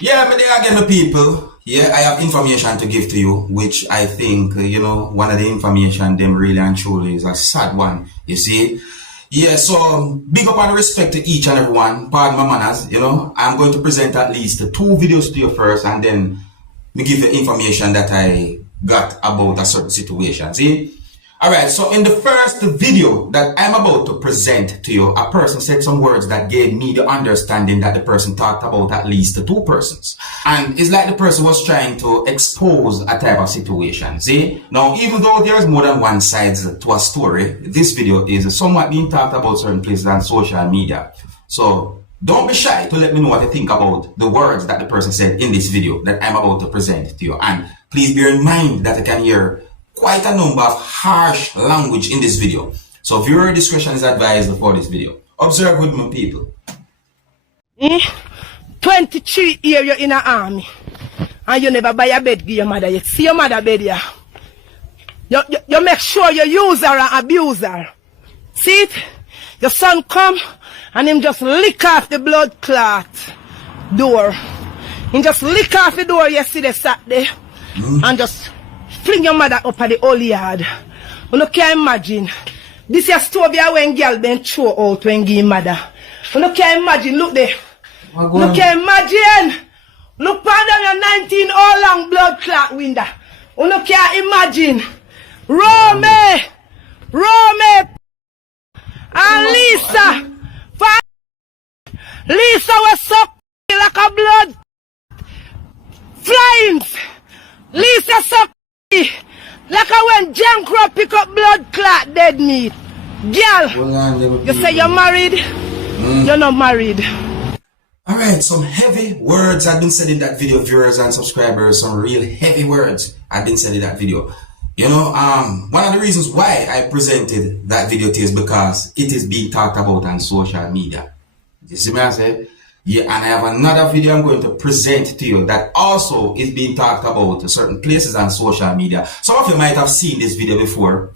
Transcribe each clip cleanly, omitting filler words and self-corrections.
Yeah, but there again, the people. Yeah, I have information to give to you, which I think, one of the information them really and truly is a sad one. You see? Yeah, so big up and respect to each and everyone. Pardon my manners, I'm going to present at least 2 videos to you first, and then me give you information that I got about a certain situation. See? Alright, so in the first video that I'm about to present to you, a person said some words that gave me the understanding that the person talked about at least 2 persons. And it's like the person was trying to expose a type of situation. See? Now, even though there is more than one side to a story, this video is somewhat being talked about certain places on social media. So, don't be shy to let me know what you think about the words that the person said in this video that I'm about to present to you. And please bear in mind that you can hear quite a number of harsh language in this video. So viewer discretion is advised for this video. Observe with me, people. 23 years you're in the army and you never buy a bed give your mother yet. See your mother bed here. You make sure you use her and abuse her. See it? Your son come and him just lick off the blood clot door. He just lick off the door yesterday Saturday and just fling your mother up at the old yard. You can't imagine. This is a story when girl been throw out when give mother. You can't imagine. Look there. You can't imagine. Look down your 19 all long blood clot window. You can't imagine. Rome, and Lisa. Lisa was sucked like a blood. Flames. Lisa sucked like when Jankro pick up blood clot dead meat. Girl, you say you're married? You're not married. Alright, some heavy words have been said in that video, viewers and subscribers. Some real heavy words have been said in that video. One of the reasons why I presented that video to you is because it is being talked about on social media. You see what I say? Yeah, and I have another video I'm going to present to you that also is being talked about in certain places on social media. Some of you might have seen this video before,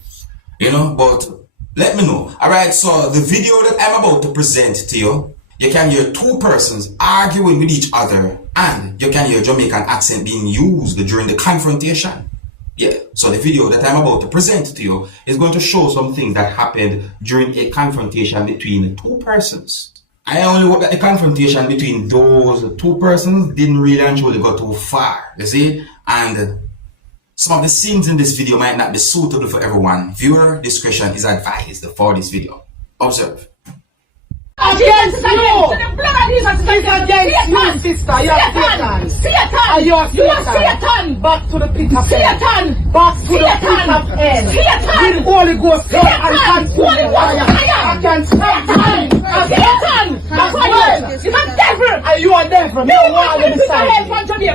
but let me know. Alright, so the video that I'm about to present to you, you can hear 2 persons arguing with each other, and you can hear Jamaican accent being used during the confrontation. Yeah, so the video that I'm about to present to you is going to show some things that happened during a confrontation between 2 persons. I only hope that the confrontation between those 2 persons didn't really and truly go too far, you see? And some of the scenes in this video might not be suitable for everyone. Viewer discretion is advised for this video. Observe. Against you! Against you, sister. You are Satan. Satan! You are Satan! Back to the pit of hell. Satan! Back to the pit of hell. Satan! With Holy Ghost fire and consuming fire. I can stand behind. Satan! That's why you're a devil! And you are devil. Me know why you're beside me.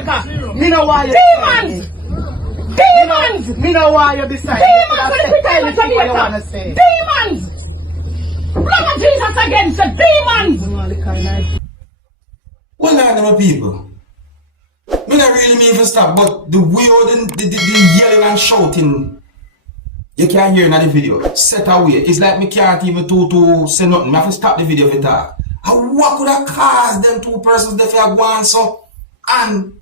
Me know why you're Demons! Demons! Me know why you're beside me. Demons! What you want to say? Demons! Blood of Jesus against the demons! Well, my people, me not really mean to stop, but the weird, the yelling and shouting, you can't hear in the video. Set away. It's like me can't even to say nothing. I have to stop the video for talk. And what could have caused them 2 persons they feel going so? And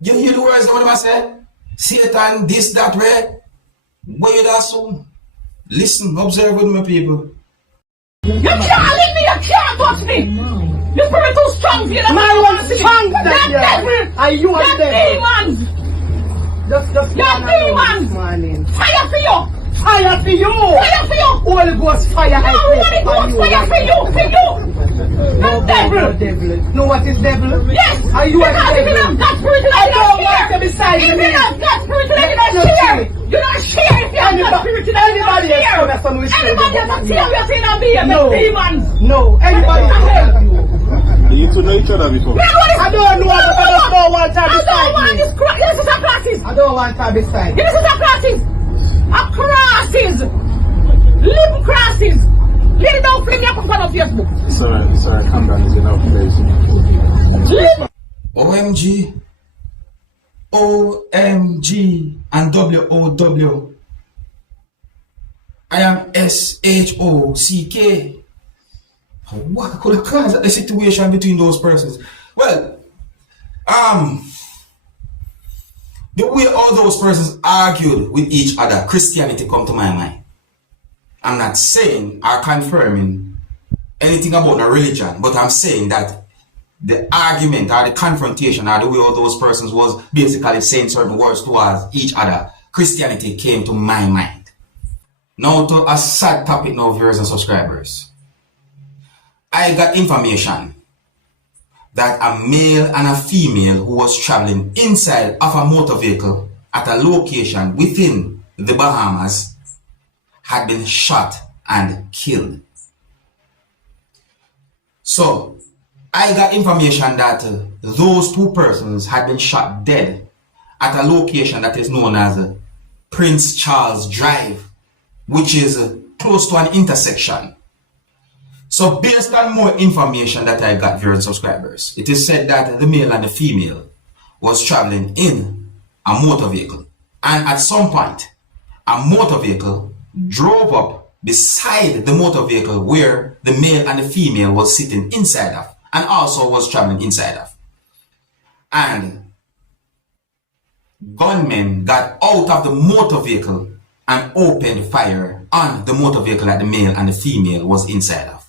you hear the words what I say? Satan, this, that, way. Where you that so? Listen, observe with me, people. You can't leave me, you can't touch me! Your spirit too strong for you, man was strong that devil! Are you a devil? Just demons! Fire for you! Fire for you! Fire for you! Holy Ghost fire! No, Holy Ghost fire for you! For you! Not devil! Know what is devil? Yes! Are you a devil? That spirit I don't want to be beside me! If you have that spirit, let me not share! You don't share if you have that spirit, anybody else come here from which anybody else come here, we are saying I'll be here, no. Demons! No, anybody can help you! You two know each other before? I don't know, but I just don't want to beside you. I don't want this is a crosses! I don't want to beside you. This is a crosses! A crosses! Live crosses! Lay down for me up on Facebook. Sorry, calm down, it's enough, please. OMG. OMG and WOW. I am SHOCK. What could have caused the situation between those persons? Well, The way all those persons argued with each other, Christianity come to my mind. I'm not saying or confirming anything about a religion, but I'm saying that the argument or the confrontation or the way all those persons was basically saying certain words towards each other, Christianity came to my mind. Now to a sad topic now, viewers and subscribers. I got information that a male and a female who was traveling inside of a motor vehicle at a location within the Bahamas had been shot and killed. So, I got information that those two persons had been shot dead at a location that is known as Prince Charles Drive, which is close to an intersection. So based on more information that I got, viewers and subscribers, it is said that the male and the female was traveling in a motor vehicle. And at some point, a motor vehicle drove up beside the motor vehicle where the male and the female was sitting inside of and also was traveling inside of. And gunmen got out of the motor vehicle and opened fire on the motor vehicle that the male and the female was inside of.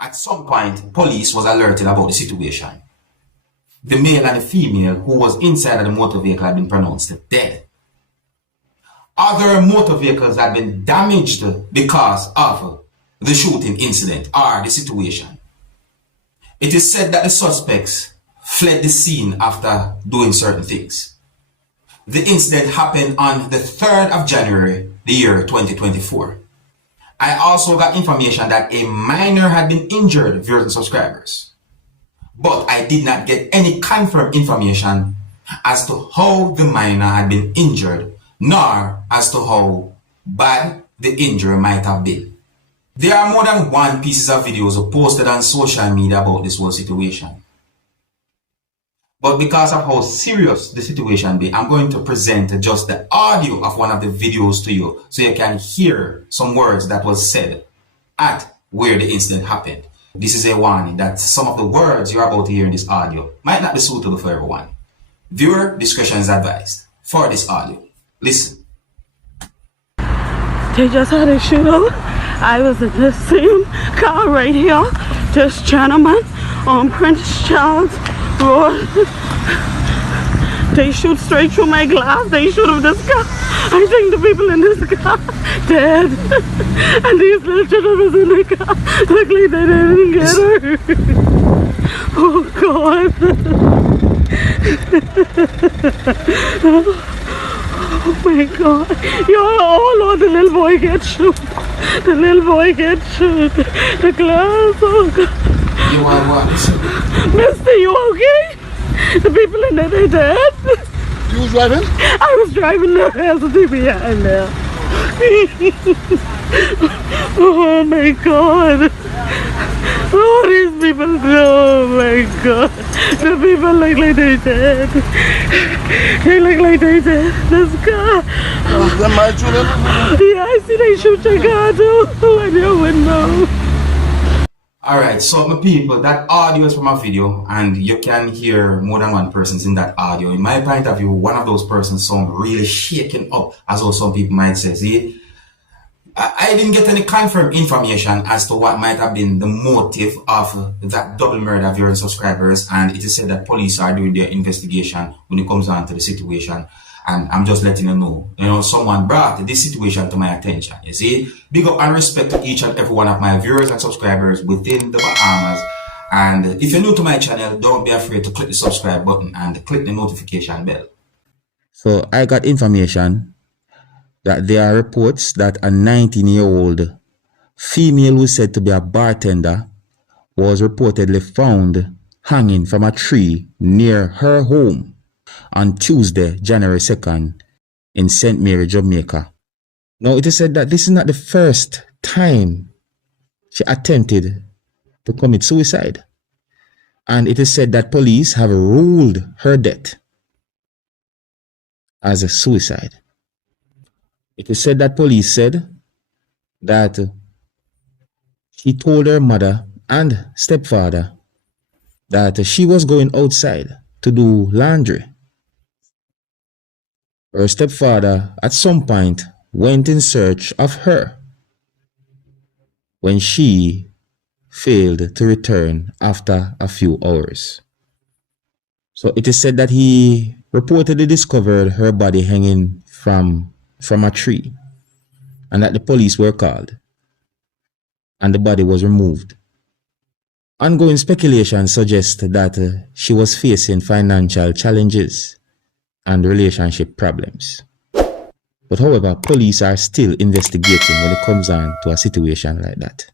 At some point, police was alerted about the situation. The male and the female who was inside of the motor vehicle had been pronounced dead. Other motor vehicles had been damaged because of the shooting incident or the situation. It is said that the suspects fled the scene after doing certain things. The incident happened on the 3rd of January, the year 2024. I also got information that a minor had been injured, viewers and subscribers. But I did not get any confirmed information as to how the minor had been injured, nor as to how bad the injury might have been. There are more than one pieces of videos posted on social media about this whole situation. But because of how serious the situation be, I'm going to present just the audio of one of the videos to you so you can hear some words that was said at where the incident happened. This is a warning that some of the words you're about to hear in this audio might not be suitable for everyone. Viewer discretion is advised for this audio. Listen. They just had a shootout. I was in the same car right here. This gentleman on Prince Charles Road. They shoot straight through my glass. They shoot up this car. I think the people in this car dead. And these little children was in the car. Luckily they didn't get hurt. Oh God. Oh my God. Oh Lord, the little boy gets shot. The little boy gets shot. The glass, oh God. You are what? Mister, you okay? The people in there, they dead. You was driving? I was driving there, there's a TV behind there. Oh my God. Oh, these people, oh my God. The people look like they dead. They look like they dead. This car. Was that my children? Yeah, I see they shoot your car too. In your window. Alright, so my people, that audio is from a video and you can hear more than one person in that audio. In my point of view, one of those persons sound really shaken up, as well some people might say. See, I didn't get any confirmed information as to what might have been the motive of that double murder of your subscribers, and it is said that police are doing their investigation when it comes down to the situation. And I'm just letting you know, someone brought this situation to my attention. You see, big up and respect to each and every one of my viewers and subscribers within the Bahamas. And if you're new to my channel, don't be afraid to click the subscribe button and click the notification bell. So I got information that there are reports that a 19-year-old female who is said to be a bartender was reportedly found hanging from a tree near her home on Tuesday, January 2nd, in St. Mary, Jamaica. Now, it is said that this is not the first time she attempted to commit suicide. And it is said that police have ruled her death as a suicide. It is said that police said that she told her mother and stepfather that she was going outside to do laundry. Her stepfather at some point went in search of her when she failed to return after a few hours. So it is said that he reportedly discovered her body hanging from a tree and that the police were called and the body was removed. Ongoing speculation suggests that she was facing financial challenges and relationship problems. But however, police are still investigating when it comes on to a situation like that.